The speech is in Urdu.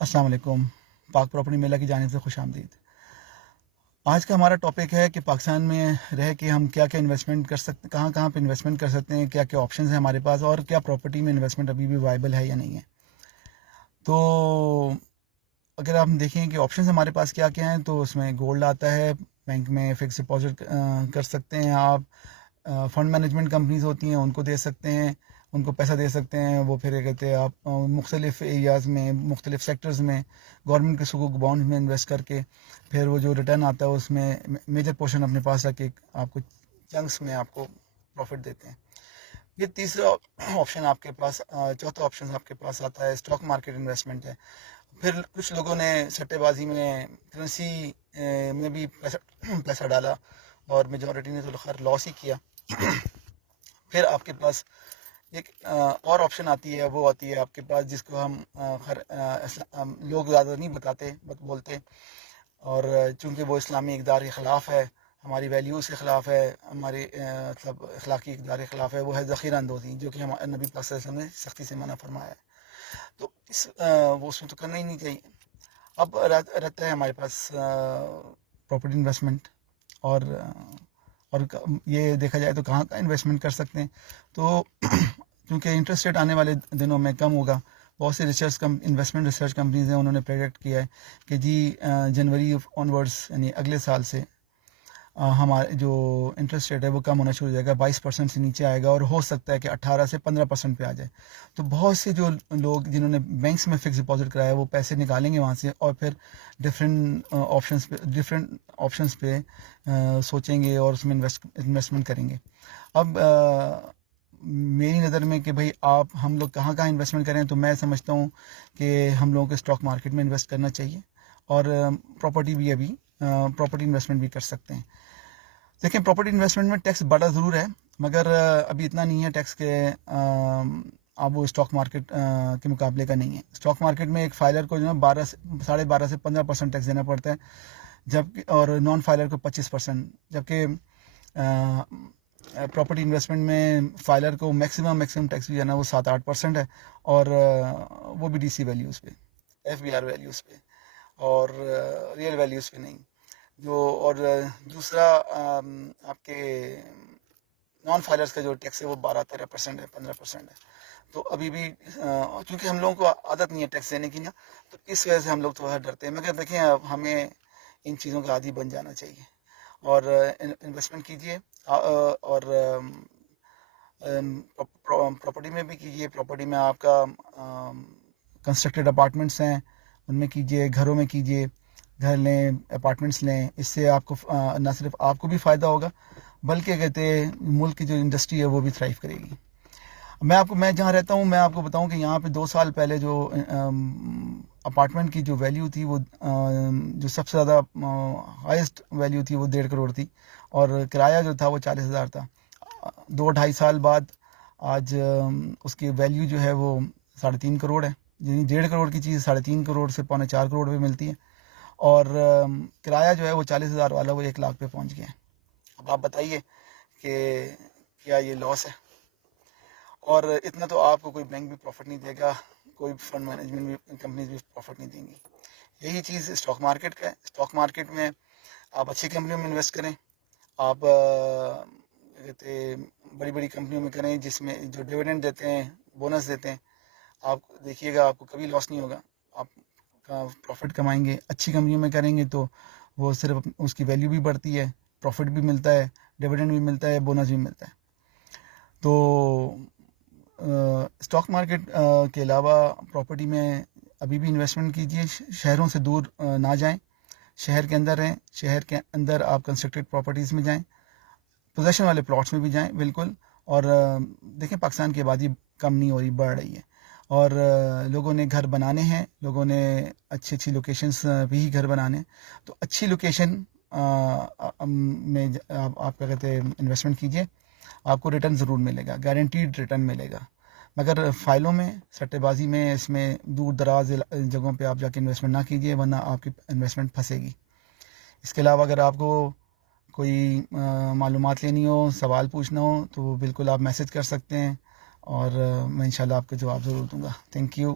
السلام علیکم، پاک پراپرٹی میلہ کی جانب سے خوش آمدید۔ آج کا ہمارا ٹاپک ہے کہ پاکستان میں رہ کے ہم کیا کیا انویسٹمنٹ کر سکتے، کہاں کہاں پہ انویسٹمنٹ کر سکتے ہیں، کیا کیا آپشنز ہیں ہمارے پاس، اور کیا پراپرٹی میں انویسٹمنٹ ابھی بھی وائبل ہے یا نہیں ہے۔ تو اگر آپ دیکھیں کہ آپشنز ہمارے پاس کیا کیا ہیں، تو اس میں گولڈ آتا ہے، بینک میں فکس ڈپازٹ کر سکتے ہیں آپ، فنڈ مینجمنٹ کمپنیز ہوتی ہیں ان کو دے سکتے ہیں، ان کو پیسہ دے سکتے ہیں، وہ پھر کہتے ہیں آپ مختلف ایریاز میں، مختلف سیکٹرز میں گورنمنٹ کے سکوک بانڈ میں انویسٹ کر کے پھر وہ جو ریٹرن آتا ہے اس میں میجر پورشن اپنے پاس رکھ کے آپ کو چنکس میں آپ کو پروفٹ دیتے ہیں۔ یہ تیسرا آپشن آپ کے پاس، چوتھا آپشن آپ کے پاس آتا ہے اسٹاک مارکیٹ انویسٹمنٹ ہے۔ پھر کچھ لوگوں نے سٹے بازی میں کرنسی میں بھی پیسہ ڈالا اور میجورٹی نے تو خیر لاس ہی کیا۔ پھر آپ کے پاس ایک اور آپشن آتی ہے، وہ آتی ہے آپ کے پاس جس کو ہم لوگ زیادہ نہیں بولتے، اور چونکہ وہ اسلامی اقدار کے خلاف ہے، ہماری ویلیوز کے خلاف ہے، ہماری مطلب اخلاقی اقدار کے خلاف ہے، وہ ہے ذخیرہ اندوزی، جو کہ ہمارے نبی پاک صلی اللہ علیہ وسلم نے سختی سے منع فرمایا ہے۔ تو وہ اس میں تو کرنا ہی نہیں چاہیے۔ اب رہتا ہے ہمارے پاس پراپرٹی انویسٹمنٹ، اور یہ دیکھا جائے تو کہاں کا انویسٹمنٹ کر سکتے ہیں۔ تو کیونکہ انٹرسٹ ریٹ آنے والے دنوں میں کم ہوگا، بہت سے انویسٹمنٹ ریسرچ کمپنیز ہیں، انہوں نے پریڈکٹ کیا ہے کہ جی جنوری آنورڈس یعنی اگلے سال سے ہمارے جو انٹرسٹ ریٹ ہے وہ کم ہونا شروع ہو جائے گا، 22% سے نیچے آئے گا، اور ہو سکتا ہے کہ 18 سے 15% پہ آ جائے۔ تو بہت سے جو لوگ جنہوں نے بینکس میں فکس ڈپازٹ کرایا وہ پیسے نکالیں گے وہاں سے، اور پھر ڈفرینٹ آپشنس پہ سوچیں گے اور اس میں انویسٹمنٹ کریں گے۔ اب میری نظر میں کہ بھائی ہم لوگ کہاں کہاں انویسٹمنٹ کریں، تو میں سمجھتا ہوں کہ ہم لوگوں کو اسٹاک مارکیٹ میں انویسٹ کرنا چاہیے، اور پراپرٹی انویسٹمنٹ بھی کر سکتے ہیں۔ دیکھیں، پراپرٹی انویسٹمنٹ میں ٹیکس بڑا ضرور ہے، مگر ابھی اتنا نہیں ہے ٹیکس کے اب وہ اسٹاک مارکیٹ کے مقابلے کا نہیں ہے۔ اسٹاک مارکیٹ میں ایک فائلر کو جو ہے 12.5 سے 15% ٹیکس دینا پڑتا ہے، اور نان فائلر کو 25%، جبکہ پراپرٹی انویسٹمنٹ میں فائلر کو میکسیمم ٹیکس بھی ہے نا وہ 7-8% ہے، اور وہ بھی ڈی سی ویلیوز پہ، ایف بی آر ویلیوز پہ، اور ریئل ویلیوز پہ نہیں۔ اور دوسرا آپ کے نان فائلرز کا جو ٹیکس ہے وہ 12-13% ہے، 15% ہے۔ تو ابھی بھی چونکہ ہم لوگوں کو عادت نہیں ہے ٹیکس دینے کی نا، تو اس وجہ سے ہم لوگ تھوڑا ڈرتے ہیں، مگر دیکھیں ہمیں ان چیزوں کا عادی بن جانا چاہیے، اور انویسٹمنٹ کیجیے، اور پراپرٹی میں بھی کیجیے۔ پراپرٹی میں آپ کا کنسٹرکٹیڈ اپارٹمنٹس ہیں ان میں کیجیے، گھروں میں کیجیے، گھر لیں، اپارٹمنٹس لیں، اس سے آپ کو نہ صرف آپ کو بھی فائدہ ہوگا بلکہ کہتے ہیں ملک کی جو انڈسٹری ہے وہ بھی تھرائیو کرے گی۔ میں جہاں رہتا ہوں، میں آپ کو بتاؤں کہ یہاں پہ 2 سال پہلے جو اپارٹمنٹ کی جو ویلیو تھی، وہ جو سب سے زیادہ ہائیسٹ ویلیو تھی وہ 1.5 کروڑ تھی، اور کرایہ جو تھا وہ 40,000 تھا۔ 2-2.5 سال بعد آج اس کی ویلیو جو ہے وہ 3.5 کروڑ ہے، یعنی 1.5 کروڑ کی چیز 3.5 کروڑ سے 3.25 کروڑ پہ ملتی ہے، اور کرایہ جو ہے وہ 40,000 والا وہ 1 لاکھ پہ پہنچ گیا ہے۔ اب آپ بتائیے کہ کیا یہ لاس ہے؟ اور اتنا تو آپ کو کوئی بینک بھی پروفٹ نہیں دے گا، کوئی فنڈ مینجمنٹ بھی کمپنیز بھی پروفٹ نہیں دیں گی۔ یہی چیز اسٹاک مارکیٹ کا ہے۔ اسٹاک مارکیٹ میں آپ اچھی کمپنیوں میں انویسٹ کریں، آپ کہتے بڑی بڑی کمپنیوں میں کریں جس میں جو ڈیویڈنڈ دیتے ہیں، بونس دیتے ہیں، آپ دیکھیے گا آپ کو کبھی لاس نہیں ہوگا، آپ کا پروفٹ کمائیں گے۔ اچھی کمپنیوں میں کریں گے تو وہ صرف اس کی ویلیو بھی بڑھتی ہے، پروفٹ بھی ملتا ہے، ڈیویڈنڈ بھی ملتا ہے، بونس بھی ملتا ہے۔ تو اسٹاک مارکیٹ کے علاوہ پراپرٹی میں ابھی بھی انویسٹمنٹ کیجیے، شہروں سے دور نہ جائیں، شہر کے اندر رہیں، شہر کے اندر آپ کنسٹرکٹیڈ پراپرٹیز میں جائیں، پوزیشن والے پلاٹس میں بھی جائیں بالکل۔ اور دیکھیں پاکستان کی آبادی کم نہیں ہو رہی، بڑھ رہی ہے، اور لوگوں نے گھر بنانے ہیں، لوگوں نے اچھی لوکیشنس بھی گھر بنانے ہیں، تو اچھی لوکیشن میں آپ کیا کہتے ہیں انویسٹمنٹ کیجیے، آپ کو ریٹرن ضرور ملے گا، گارنٹیڈ ریٹرن ملے گا۔ مگر فائلوں میں، سٹے بازی میں، اس میں دور دراز جگہوں پہ آپ جا کے انویسٹمنٹ نہ کیجیے، ورنہ آپ کی انویسٹمنٹ پھنسے گی۔ اس کے علاوہ اگر آپ کو کوئی معلومات لینی ہو، سوال پوچھنا ہو، تو بالکل آپ میسج کر سکتے ہیں، اور میں انشاءاللہ آپ کا جواب ضرور دوں گا۔ Thank you.